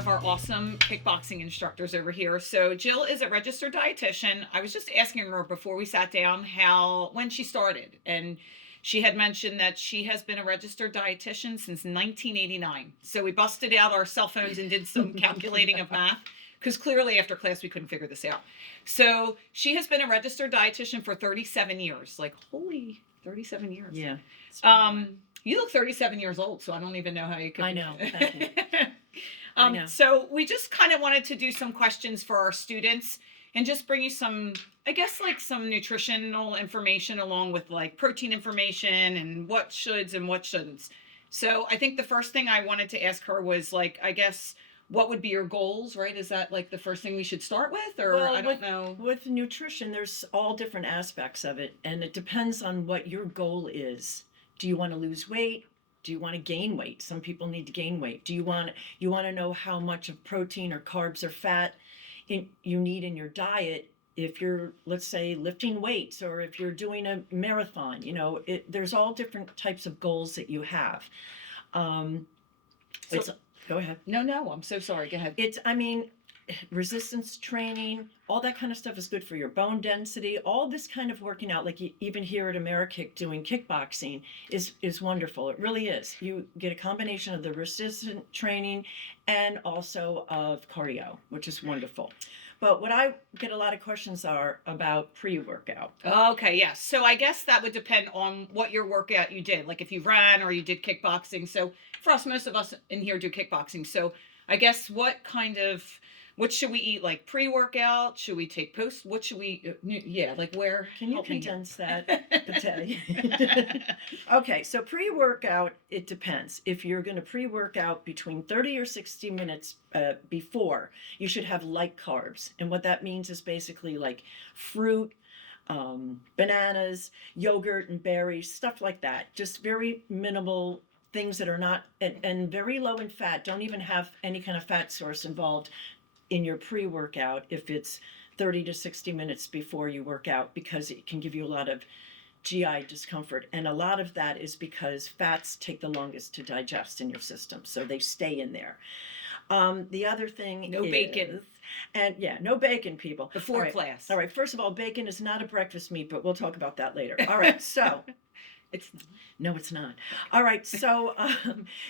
of our awesome kickboxing instructors over here. So Jill is a registered dietitian. I was just asking her before we sat down when she started, and she had mentioned that she has been a registered dietitian since 1989. So we busted out our cell phones and did some calculating of math, because clearly after class we couldn't figure this out. So she has been a registered dietitian for 37 years. Like, holy, 37 years. Yeah. You look 37 years old, so I don't even know how you could. I know. Thank you. I know. So we just kind of wanted to do some questions for our students and just bring you some, I guess, like some nutritional information along with like protein information and what shoulds and what shouldn'ts. So I think the first thing I wanted to ask her was like, I guess, what would be your goals, right? Is that like the first thing we should start with, or Well, I don't know. With nutrition, there's all different aspects of it, and it depends on what your goal is. Do you want to lose weight? Do you want to gain weight? Some people need to gain weight. Do you want to know how much of protein or carbs or fat you need in your diet if you're, let's say, lifting weights, or if you're doing a marathon? There's all different types of goals that you have. Go ahead. No, I'm so sorry. Go ahead. Resistance training, all that kind of stuff is good for your bone density. All this kind of working out, like even here at AmeriKick doing kickboxing, is wonderful. It really is. You get a combination of the resistance training and also of cardio, which is wonderful. But what I get a lot of questions are about pre-workout. Okay, yes. So I guess that would depend on what your workout you did. Like if you ran or you did kickboxing. So for us, most of us in here do kickboxing. So I guess what should we eat? Like pre-workout? Should we take post? What should we? Like where? Can you condense that, Patty? Okay, so pre-workout, it depends. If you're going to pre-workout between 30 or 60 minutes before, you should have light carbs. And what that means is basically like fruit, bananas, yogurt and berries, stuff like that. Just very minimal things that are not, and very low in fat. Don't even have any kind of fat source involved in your pre-workout if it's 30 to 60 minutes before you work out, because it can give you a lot of GI discomfort. And a lot of that is because fats take the longest to digest in your system, so they stay in there. The other thing No bacon. And no bacon, people. Before class. All right, first of all, bacon is not a breakfast meat, but we'll talk about that later. All right, so No, it's not. All right, so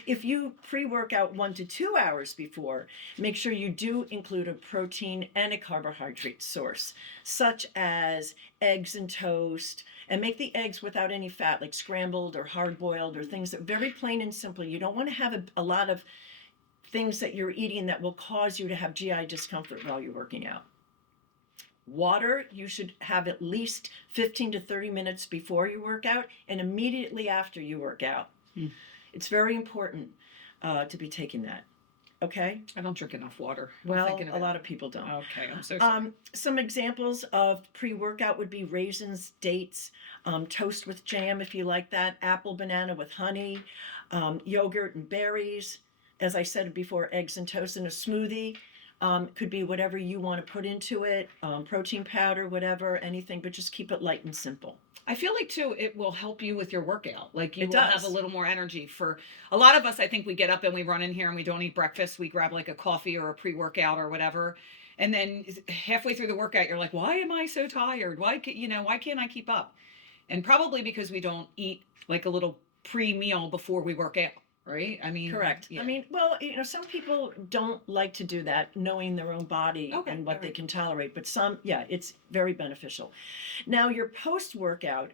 if you pre-workout 1 to 2 hours before, make sure you do include a protein and a carbohydrate source, such as eggs and toast, and make the eggs without any fat, like scrambled or hard-boiled, or things that are very plain and simple. You don't want to have a lot of things that you're eating that will cause you to have GI discomfort while you're working out. Water, you should have at least 15 to 30 minutes before you work out and immediately after you work out. It's very important to be taking that. Okay? I don't drink enough water. Well, a lot of people don't. Okay, I'm so sorry. Some examples of pre-workout would be raisins, dates, toast with jam if you like that, apple banana with honey, yogurt and berries. As I said before, eggs and toast in a smoothie. Could be whatever you want to put into it, protein powder, whatever, anything, but just keep it light and simple. I feel like too, it will help you with your workout. Like you It will does. have a little more energy. For a lot of us, I think we get up and we run in here and we don't eat breakfast. We grab like a coffee or a pre-workout or whatever. And then halfway through the workout, you're like, why am I so tired? Why can't I keep up? And probably because we don't eat like a little pre-meal before we work out. Right? Correct. Yeah. Some people don't like to do that, knowing their own body and what they can tolerate. But some, it's very beneficial. Now, your post-workout,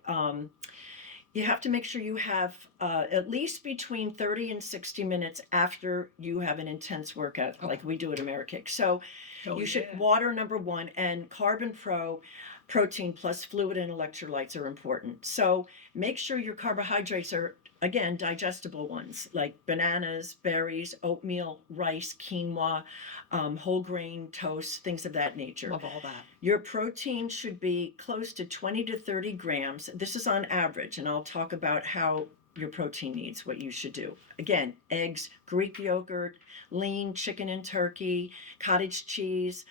you have to make sure you have at least between 30 and 60 minutes after you have an intense workout, like we do at AmeriKick. So you should water, number one, and protein plus fluid and electrolytes are important. So make sure your carbohydrates are, again, digestible ones like bananas, berries, oatmeal, rice, quinoa, whole grain toast, things of that nature. Love all that. Your protein should be close to 20 to 30 grams. This is on average, and I'll talk about how your protein needs, what you should do. Again, eggs, Greek yogurt, lean chicken and turkey, cottage cheese,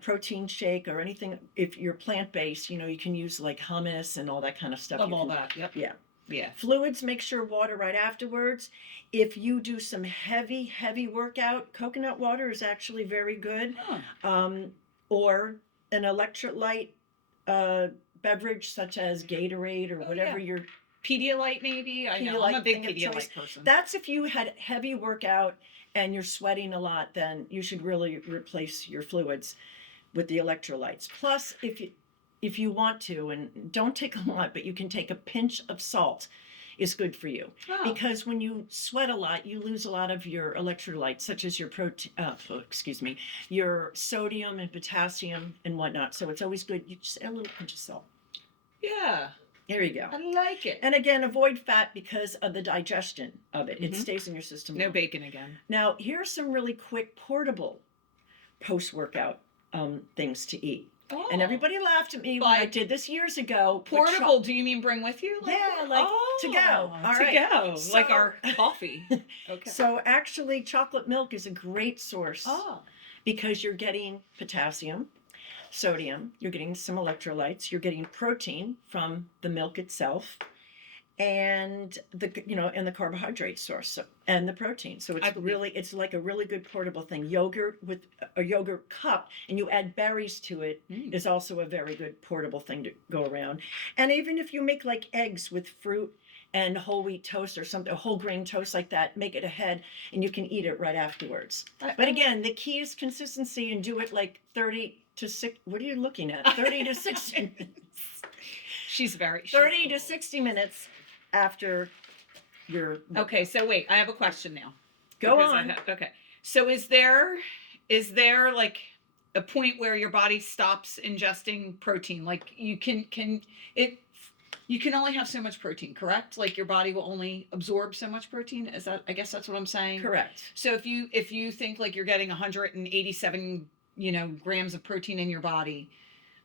protein shake, or anything. If you're plant-based, you can use like hummus and all that kind of stuff. Love all that. Yep. Yeah. Yeah. Fluids, make sure water right afterwards. If you do some heavy workout, coconut water is actually very good. Oh. Or an electrolyte uh, beverage such as Gatorade or whatever yeah. your Pedialyte, maybe. I know. I'm a Pedialyte big thing of choice. Pedialyte person. That's if you had heavy workout and you're sweating a lot, then you should really replace your fluids with the electrolytes. Plus, if you want to, and don't take a lot, but you can take a pinch of salt, is good for you. Oh. Because when you sweat a lot, you lose a lot of your electrolytes, such as your your sodium and potassium and whatnot. So it's always good. You just add a little pinch of salt. Yeah. There you go. I like it. And again, avoid fat because of the digestion of it. It Mhm. stays in your system. No bacon again. Now, here's some really quick portable post-workout things to eat. Oh. And everybody laughed at me when I did this years ago. Portable, do you mean bring with you? Yeah, like to go. All to right. go. So- like our coffee. Okay. So actually, chocolate milk is a great source Oh. because you're getting potassium, sodium, you're getting some electrolytes, you're getting protein from the milk itself, and the carbohydrate source and the protein. So it's like a really good portable thing. Yogurt with a yogurt cup, and you add berries to it, is also a very good portable thing to go around. And even if you make like eggs with fruit and whole wheat toast or something, a whole grain toast like that, make it ahead, and you can eat it right afterwards. But again, the key is consistency, and do it like 30 to 6. What are you looking at? 30 to 60 minutes. She's 30 to 60 minutes after your. Okay, so wait, I have a question now. Go on. Okay, so is there like a point where your body stops ingesting protein? Like you can only have so much protein, correct? Like your body will only absorb so much protein. Is that? I guess that's what I'm saying. Correct. So if you think like you're getting 187 grams of protein in your body,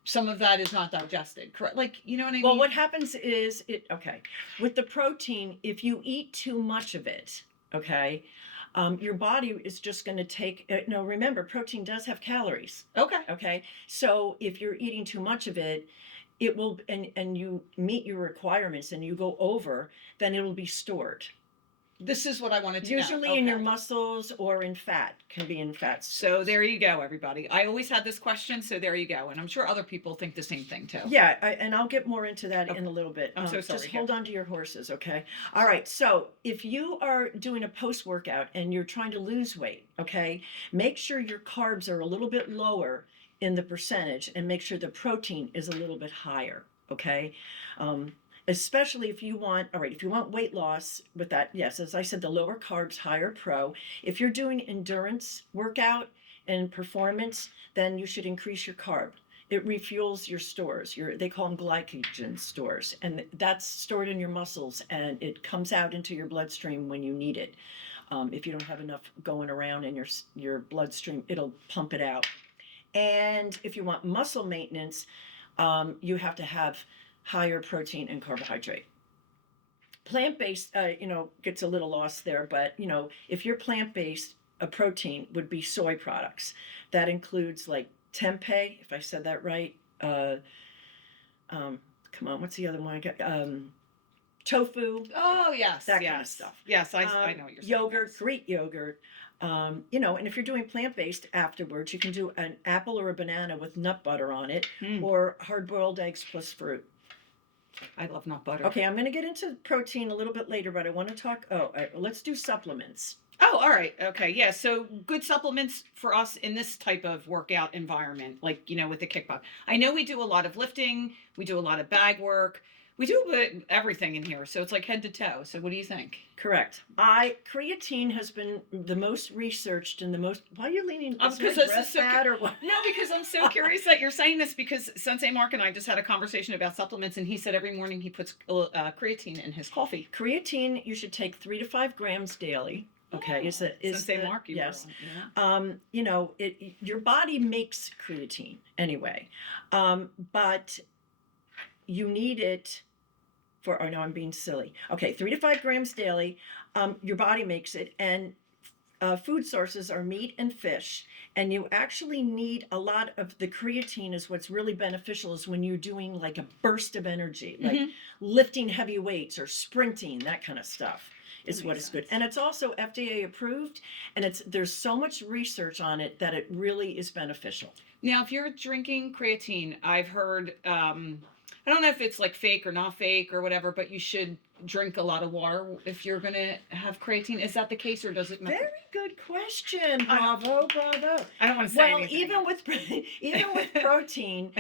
some of that is not digested, correct? Like, you know what I mean? Well, what happens is with the protein, if you eat too much of it, okay, your body is just going to take. No, remember, protein does have calories. Okay. Okay, so if you're eating too much of it, it will, and you meet your requirements and you go over, then it'll be stored. This is what I wanted to know. Usually in your muscles or in fat, can be in fats. So there you go, everybody. I always had this question, so there you go. And I'm sure other people think the same thing too. Yeah, and I'll get more into that in a little bit. I'm so sorry. Just hold on to your horses, okay? All right, so if you are doing a post-workout and you're trying to lose weight, okay, make sure your carbs are a little bit lower in the percentage and make sure the protein is a little bit higher, okay? Especially if you want weight loss with that, yes, as I said, the lower carbs, higher pro. If you're doing endurance workout and performance, then you should increase your carb. It refuels your stores. They call them glycogen stores, and that's stored in your muscles, and it comes out into your bloodstream when you need it. If you don't have enough going around in your bloodstream, it'll pump it out. And if you want muscle maintenance, you have to have higher protein and carbohydrate. Plant-based, gets a little lost there, but if you're plant-based, a protein would be soy products. That includes like tempeh, if I said that right. Come on, what's the other one I got? Tofu. Oh yes, that kind of stuff. Yes, I know what you're saying. Yogurt, Greek yogurt. And if you're doing plant-based afterwards, you can do an apple or a banana with nut butter on it, or hard-boiled eggs plus fruit. I love nut butter. Okay, I'm going to get into protein a little bit later, but I want to talk. Let's do supplements. Oh, all right. Okay. Yeah. So good supplements for us in this type of workout environment, like, with the kickbox. I know we do a lot of lifting. We do a lot of bag work. We do everything in here. So it's like head to toe. So what do you think? Correct. Creatine has been the most researched and the most. Why are you leaning? Because this is so or what? No, because I'm so curious that you're saying this, because Sensei Mark and I just had a conversation about supplements, and he said every morning he puts creatine in his coffee. Creatine, you should take 3 to 5 grams daily. Okay, Sensei Mark? Yes. Your body makes creatine anyway, but you need it for. Oh no, I'm being silly. Okay, 3 to 5 grams daily. Your body makes it, and food sources are meat and fish, and you actually need a lot of the creatine. Is what's really beneficial is when you're doing like a burst of energy, like Mhm. lifting heavy weights or sprinting, that kind of stuff That is what makes is good. sense. And it's also FDA approved, and there's so much research on it that it really is beneficial. Now, if you're drinking creatine, I've heard, I don't know if it's like fake or not fake or whatever, but you should drink a lot of water if you're going to have creatine. Is that the case or does it Very matter? good question. I don't, Bravo, bravo. I don't want to say Well, anything. even with even with protein,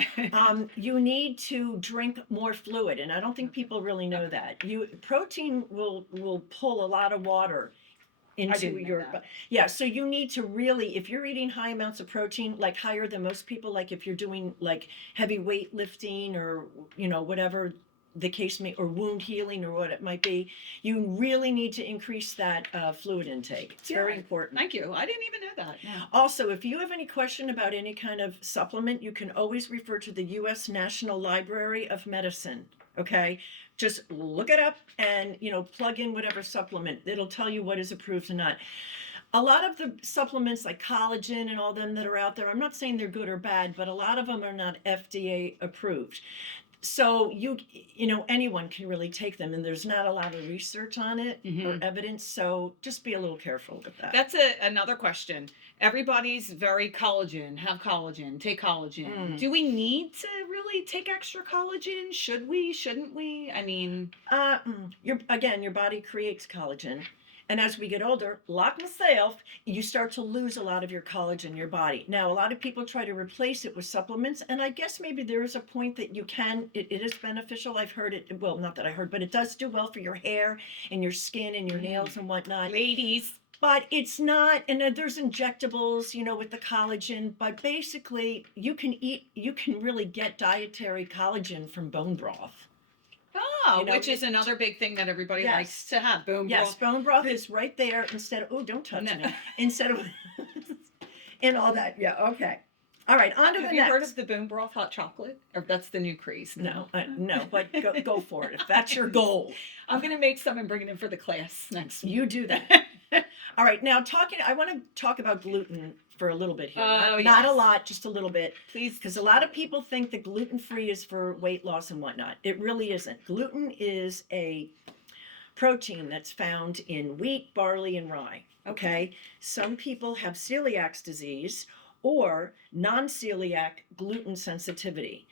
you need to drink more fluid, and I don't think people really know that. Protein will pull a lot of water I into didn't know your that. yeah. So you need to really, if you're eating high amounts of protein, like higher than most people, like if you're doing like heavy weight lifting or whatever the case may, or wound healing or what it might be, you really need to increase that fluid intake. It's very Yeah. important. Thank you. I didn't even know that. Yeah. Also, if you have any question about any kind of supplement, you can always refer to the U.S. National Library of Medicine. Okay, just look it up and plug in whatever supplement. It'll tell you what is approved and not. A lot of the supplements like collagen and all them that are out there, I'm not saying they're good or bad, but a lot of them are not FDA approved. So anyone can really take them, and there's not a lot of research on it or Mhm. evidence. So just be a little careful with that. That's another question. Everybody's very collagen, have collagen, take collagen. Mm. Do we need to really take extra collagen? Should we? Shouldn't we? I mean, Your body creates collagen, and as we get older, like myself, you start to lose a lot of your collagen in your body. Now, a lot of people try to replace it with supplements, and I guess maybe there is a point that you can. It is beneficial. I've heard it. Well, not that I heard, but it does do well for your hair and your skin and your nails and whatnot. ladies. But it's not, and there's injectables, with the collagen. But basically, you can really get dietary collagen from bone broth. Oh, You know, which is another big thing that everybody Yes. likes to have. Bone Yes, broth. bone broth is right there instead of, oh, don't touch No. me. Instead of, and all that. Yeah, okay. All right, on to the Have you heard next. of the bone broth hot chocolate? Or that's the new craze. No, no, but go for it if that's your goal. I'm going to make some and bring it in for the class next week. You do that. All right, now I want to talk about gluten for a little bit here. Oh, Not a yes. lot, just a little bit. Please. Because a lot of people think that gluten-free is for weight loss and whatnot. It really isn't. Gluten is a protein that's found in wheat, barley, and rye. Okay? Some people have celiac disease or non-celiac gluten sensitivity.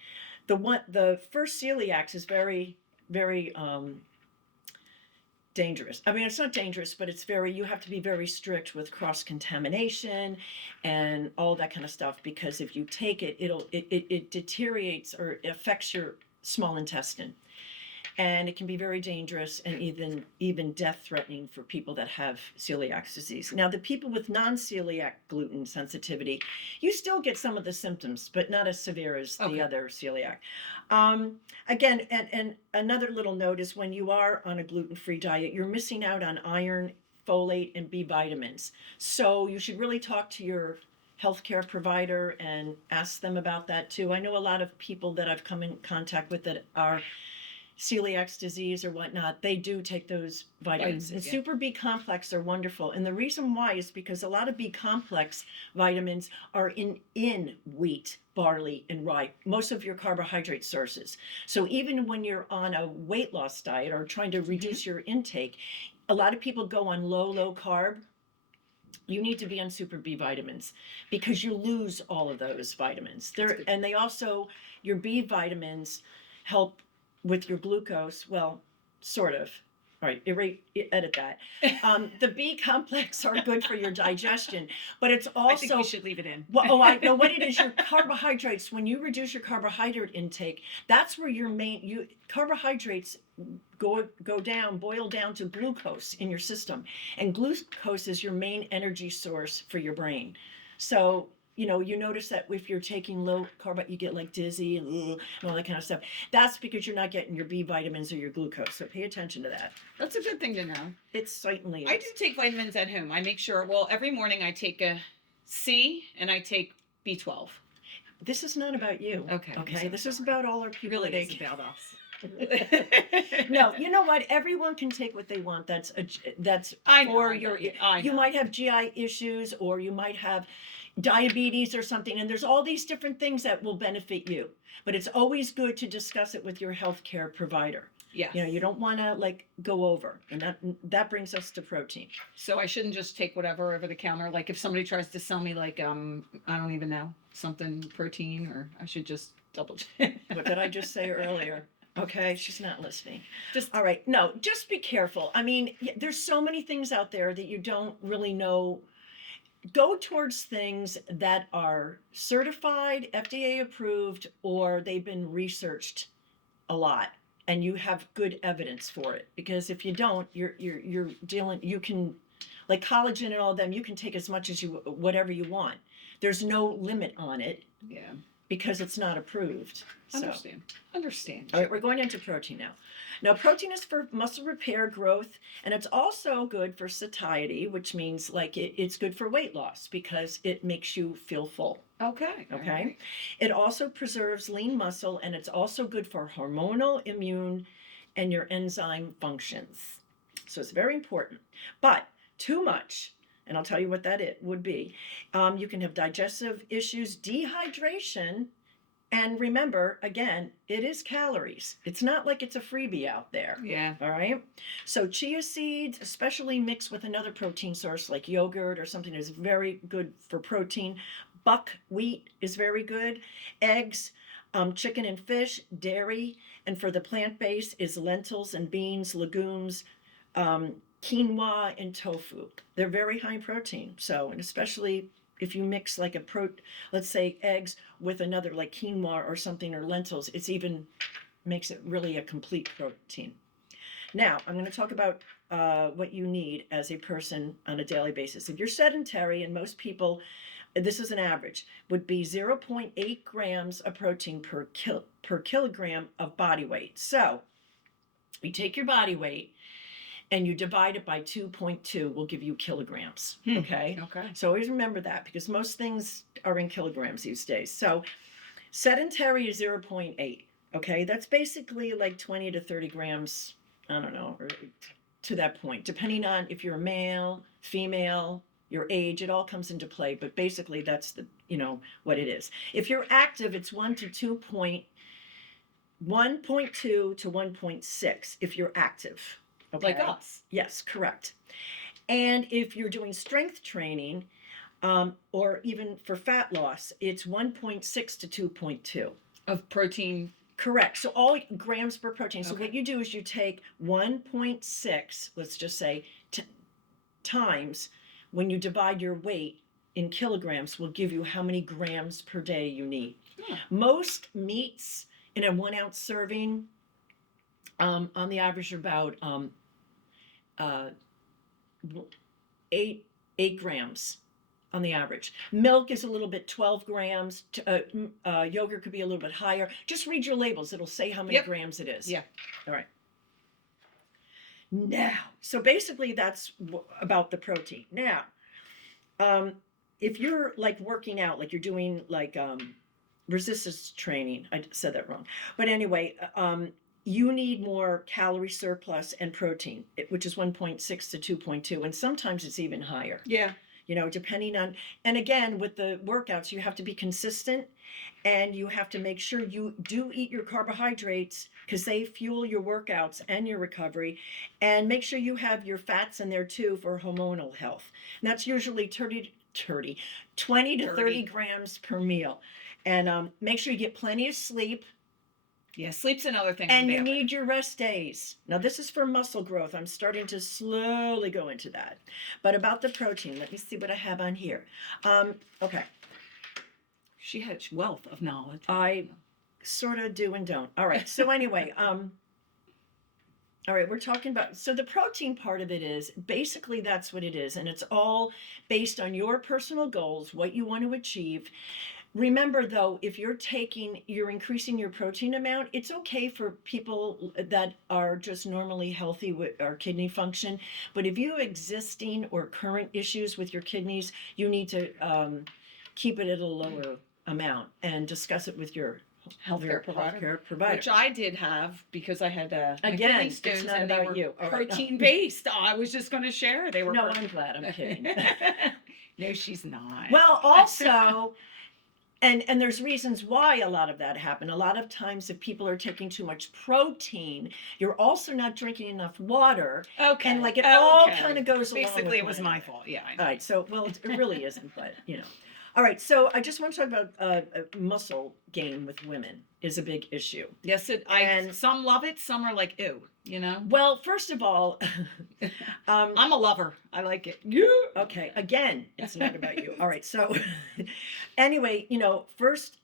The first celiac is very, very dangerous. I mean, it's not dangerous, but you have to be very strict with cross contamination and all that kind of stuff, because if you take it, it deteriorates or affects your small intestine. And it can be very dangerous and even death threatening for people that have celiac disease. Now, the people with non-celiac gluten sensitivity, you still get some of the symptoms, but not as severe as Okay. the other celiac. Again, and another little note is when you are on a gluten-free diet, you're missing out on iron, folate, and B vitamins. So you should really talk to your healthcare provider and ask them about that too. I know a lot of people that I've come in contact with that are celiac disease or whatnot, they do take those vitamins. And Yeah. super B complex are wonderful. And the reason why is because a lot of B complex vitamins are in wheat, barley, and rye, most of your carbohydrate sources. So even when you're on a weight loss diet or trying to reduce your intake, a lot of people go on low carb. You need to be on super B vitamins because you lose all of those vitamins. And they also, your B vitamins help with your glucose. Well, sort of. All right, edit that. The B complex are good for your digestion, but it's also. I think we should leave it in. Well, I know what it is. Your carbohydrates. When you reduce your carbohydrate intake, that's where your carbohydrates boil down to glucose in your system, and glucose is your main energy source for your brain. So you notice that if you're taking low carb, you get like dizzy and all that kind of stuff. That's because you're not getting your B vitamins or your glucose. So pay attention to that. That's a good thing to know. It certainly is. I do take vitamins at home. I make sure, well, every morning I take a C and I take B12. This is not about you. Okay. Okay. This is about all our people. Really at is AKX. about us. No, you know what? Everyone can take what they want. That's I know, for I know, your. I You know. might have GI issues, or you might have diabetes or something, and there's all these different things that will benefit you. But it's always good to discuss it with your healthcare provider. Yes. You don't want to like go over, and that brings us to protein. So I shouldn't just take whatever over the counter. Like if somebody tries to sell me like I don't even know, something protein, or I should just double check. What did I just say earlier? Okay, she's not listening. Just All right, no, just be careful. I mean, there's so many things out there that you don't really know. Go towards things that are certified, FDA approved, or they've been researched a lot and you have good evidence for it. Because if you don't, you're dealing, you can, like collagen and all them, you can take as much as you whatever you want. There's no limit on it yeah. because it's not approved. So. Understand. All right, we're going into protein now. Now, protein is for muscle repair, growth, and it's also good for satiety, which means like it's good for weight loss because it makes you feel full. Okay. Okay. Right. It also preserves lean muscle, and it's also good for hormonal, immune, and your enzyme functions. So it's very important. But too much, and I'll tell you what that it would be. You can have digestive issues, dehydration. And remember, again, it is calories. It's not like it's a freebie out there. Yeah. All right. So chia seeds, especially mixed with another protein source like yogurt or something, is very good for protein. Buckwheat is very good. Eggs, chicken and fish, dairy, and for the plant base is lentils and beans, legumes, quinoa and tofu. They're very high in protein. So, and especially if you mix like let's say eggs with another like quinoa or something or lentils, it's even makes it really a complete protein. Now, I'm going to talk about what you need as a person on a daily basis. If you're sedentary, and most people, this is an average, would be 0.8 grams of protein per kilogram of body weight. So you take your body weight and you divide it by 2.2 will give you kilograms. Okay. Okay. So always remember that because most things are in kilograms these days. So sedentary is 0.8. Okay. That's basically like 20 to 30 grams. I don't know, or to that point, depending on if you're a male, female, your age, it all comes into play. But basically that's what it is. If you're active, it's 1.2 to 1.6 if you're active. Okay. Like us. Yes, correct. And if you're doing strength training, or even for fat loss, it's 1.6 to 2.2 of protein. Correct. So all grams per protein. So Okay. what you do is you take 1.6, let's just say, times when you divide your weight in kilograms will give you how many grams per day you need. Yeah. Most meats in a 1 ounce serving, on the average, are about 8 grams on the average. Milk is a little bit 12 grams. Yogurt could be a little bit higher. Just read your labels. It'll say how many grams it is. Yeah. All right. Now, so basically that's about the protein. Now, if you're like working out, like you're doing like resistance training, I said that wrong. But anyway, you need more calorie surplus and protein, which is 1.6 to 2.2, and sometimes it's even higher. Yeah. Depending on, and again, with the workouts, you have to be consistent and you have to make sure you do eat your carbohydrates because they fuel your workouts and your recovery, and make sure you have your fats in there too for hormonal health. And that's usually 20 to 30 grams per meal. And make sure you get plenty of sleep. Yeah, sleep's another thing. And you need your rest days. Now, this is for muscle growth. I'm starting to slowly go into that. But about the protein, let me see what I have on here. Okay. She has wealth of knowledge. I sort of do and don't. All right. So anyway, all right, we're talking about, so the protein part of it is basically that's what it is. And it's all based on your personal goals, what you want to achieve. Remember, though, if you're increasing your protein amount, it's okay for people that are just normally healthy with our kidney function. But if you have existing or current issues with your kidneys, you need to keep it at a lower amount and discuss it with your healthcare provider, Healthcare provider. which I did have because I had my Again, kidney it's stones not and they about were you. All right, no. protein based. I was just going to share. They were. No, I'm glad. I'm kidding. No, she's not. Well, also, and there's reasons why a lot of that happened. A lot of times, if people are taking too much protein, you're also not drinking enough water, Okay. and like it all Okay. kind of goes along. Basically, it with was one my another. fault. Yeah, I know. All right. So, well, it really isn't, but you know. All right. So, I just want to talk about muscle gain with women is a big issue. Yes, And- some love it, some are like, ew, you know. Well, first of all, I'm a lover. I like it. Yeah. okay, again, it's not about you. All right, so anyway, you know, first,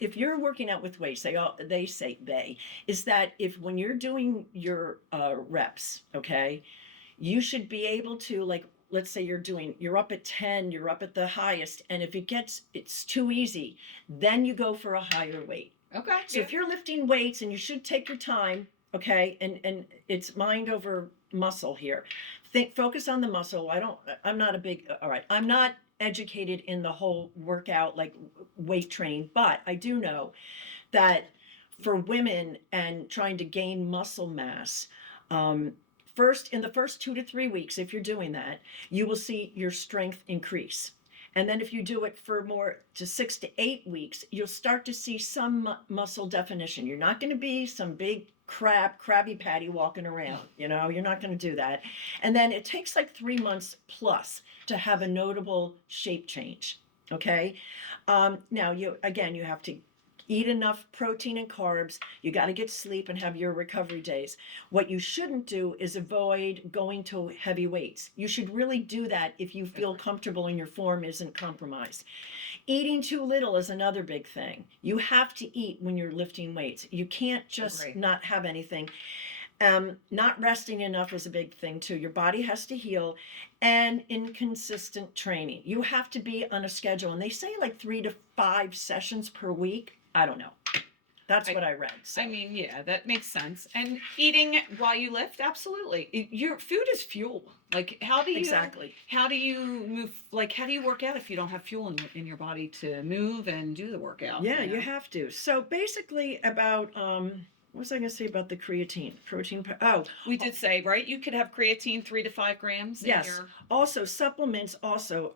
if you're working out with weights, they say is that if when you're doing your reps, okay, you should be able to, like, let's say you're up at 10, you're up at the highest, and if it's too easy, then you go for a higher weight. Okay. So if you're lifting weights, and you should take your time, okay, and it's mind over muscle here. Focus on the muscle. I'm not a big, all right, I'm not educated in the whole workout, like weight training, but I do know that for women and trying to gain muscle mass, in the first 2 to 3 weeks, if you're doing that, you will see your strength increase. And then if you do it for more to 6 to 8 weeks, you'll start to see some muscle definition. You're not going to be some big Krabby Patty walking around, you know, you're not going to do that. And then it takes like 3 months plus to have a notable shape change. Okay. Now you have to eat enough protein and carbs. You got to get sleep and have your recovery days. What you shouldn't do is avoid going to heavy weights. You should really do that if you feel comfortable and your form isn't compromised. Eating too little is another big thing. You have to eat when you're lifting weights. You can't just not have anything. Not resting enough is a big thing too. Your body has to heal, and inconsistent training. You have to be on a schedule, and they say like 3 to 5 sessions per week. I don't know. That's what I read. So. I mean, yeah, that makes sense. And eating while you lift, absolutely. Your food is fuel. Like, how do you move? Like, how do you work out if you don't have fuel in your body to move and do the workout? Yeah, you have to. So basically, about what was I going to say about the creatine? We did say, right? You could have creatine 3 to 5 grams. Yes. Also, supplements. Also,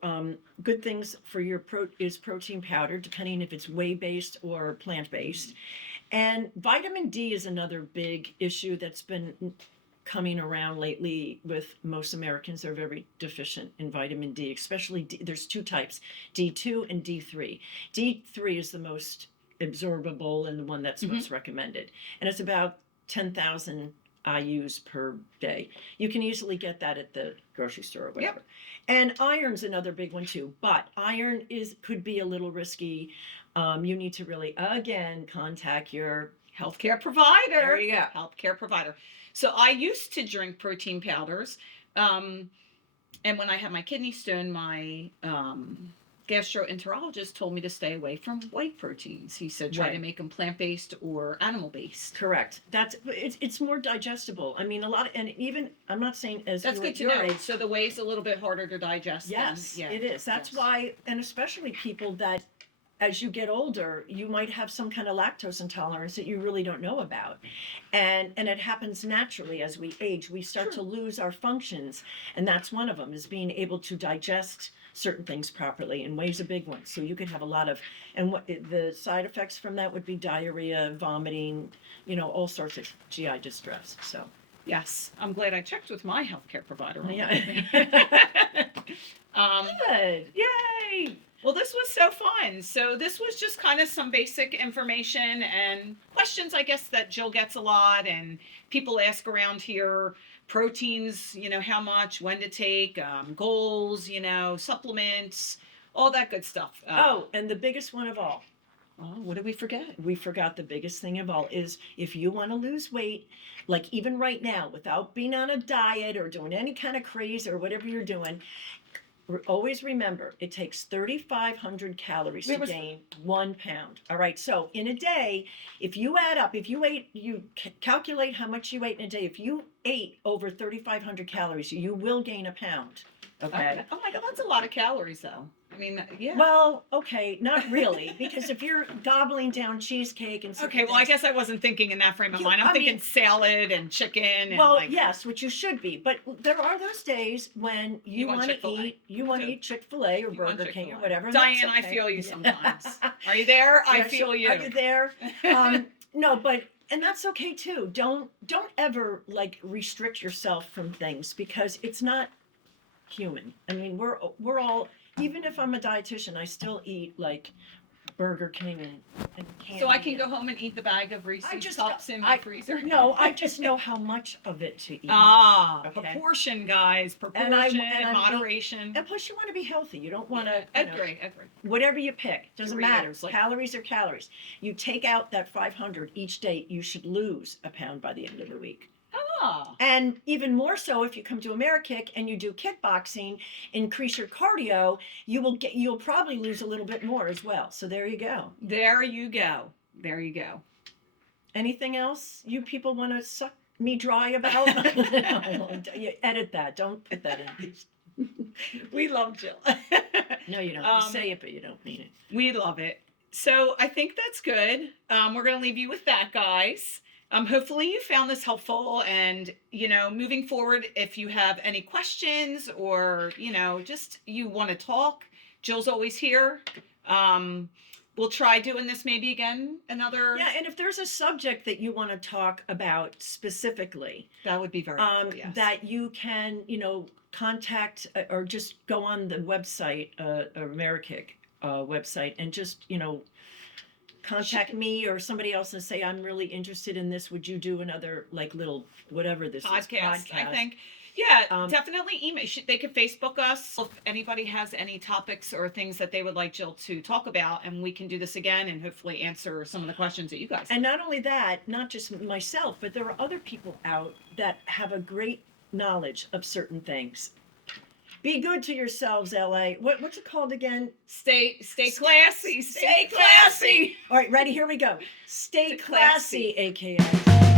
good things for your protein powder, depending if it's whey-based or plant-based. And vitamin D is another big issue that's been coming around lately. With most Americans are very deficient in vitamin D, especially there's 2 types, D2 and D3. D3 is the most absorbable and the one that's most recommended, and it's about 10,000 IU's per day. You can easily get that at the grocery store or whatever. Yep. And iron's another big one too, but iron could be a little risky. You need to really, again, contact your healthcare provider. There you go. Healthcare provider. So I used to drink protein powders, and when I had my kidney stone, my gastroenterologist told me to stay away from white proteins. He said try to make them plant-based or animal-based. Correct. It's more digestible. I mean, I'm not saying as that's good to know. Age, so the whey's a little bit harder to digest. Yes, it is. That's why, and especially people that, as you get older, you might have some kind of lactose intolerance that you really don't know about. And it happens naturally as we age. We start to lose our functions, and that's one of them, is being able to digest certain things properly, and whey's a big one. So you could have a lot of, and the side effects from that would be diarrhea, vomiting, all sorts of GI distress. So yes, I'm glad I checked with my healthcare provider. Yeah. Good. Yay. Well, this was so fun. So this was just kind of some basic information and questions, I guess, that Jill gets a lot, and people ask around here. Proteins, how much, when to take, goals, supplements, all that good stuff. And the biggest one of all. Oh, what did we forget? We forgot the biggest thing of all is if you want to lose weight, like even right now, without being on a diet or doing any kind of craze or whatever you're doing, always remember, it takes 3,500 calories to gain 1 pound. All right. So in a day, if you add up, you calculate how much you ate in a day. If you ate over 3,500 calories, you will gain 1 pound. Okay. Oh my God, that's a lot of calories, though. I mean, yeah. Well, okay, not really, because if you're gobbling down cheesecake and Okay, well, I guess I wasn't thinking in that frame of mind. I'm thinking salad and chicken. And well, yes, which you should be, but there are those days when you want want to Chick-fil-A. eat, you want to too. eat Chick-fil-A or You want Burger King or Chick-fil-A. whatever. and Diane, that's I okay. feel you sometimes. Are you there? I Yes, feel you. Are you there? No, but and that's okay too. Don't ever like restrict yourself from things because it's not human. I mean, we're all, even if I'm a dietitian, I still eat like Burger King and candy. So I can go home and eat the bag of Reese's Cups in my freezer? No, I just know how much of it to eat. Ah, Okay. proportion, guys. Proportion, I'm moderation. And plus, you want to be healthy. You don't want to. Agree. Whatever you pick, doesn't matter. Doritos, like- Calories are calories. You take out that 500 each day, you should lose a pound by the end of the week. Ah. And even more so if you come to AmeriKick and you do kickboxing, increase your cardio, you'll probably lose a little bit more as well. So there you go. There you go. There you go. Anything else you people want to suck me dry about? No, you edit that. Don't put that in. We love Jill. No, you don't. You say it, but you don't mean it. We love it. So I think that's good. We're going to leave you with that, guys. Hopefully you found this helpful, and moving forward, if you have any questions or just you want to talk, Jill's always here. We'll try doing this maybe again another. Yeah, and if there's a subject that you want to talk about specifically, that would be very helpful, yes. that you can contact or just go on the website, AmeriKick website, and just contact me or somebody else and say, I'm really interested in this. Would you do another little whatever this podcast, is? I think. Yeah, definitely email. They could Facebook us if anybody has any topics or things that they would like Jill to talk about, and we can do this again and hopefully answer some of the questions that you guys have. And not only that, not just myself, but there are other people out that have a great knowledge of certain things. Be good to yourselves, LA. What's it called again? Stay classy. Stay classy. All right, ready? Here we go. Stay Stay classy, classy. AKX.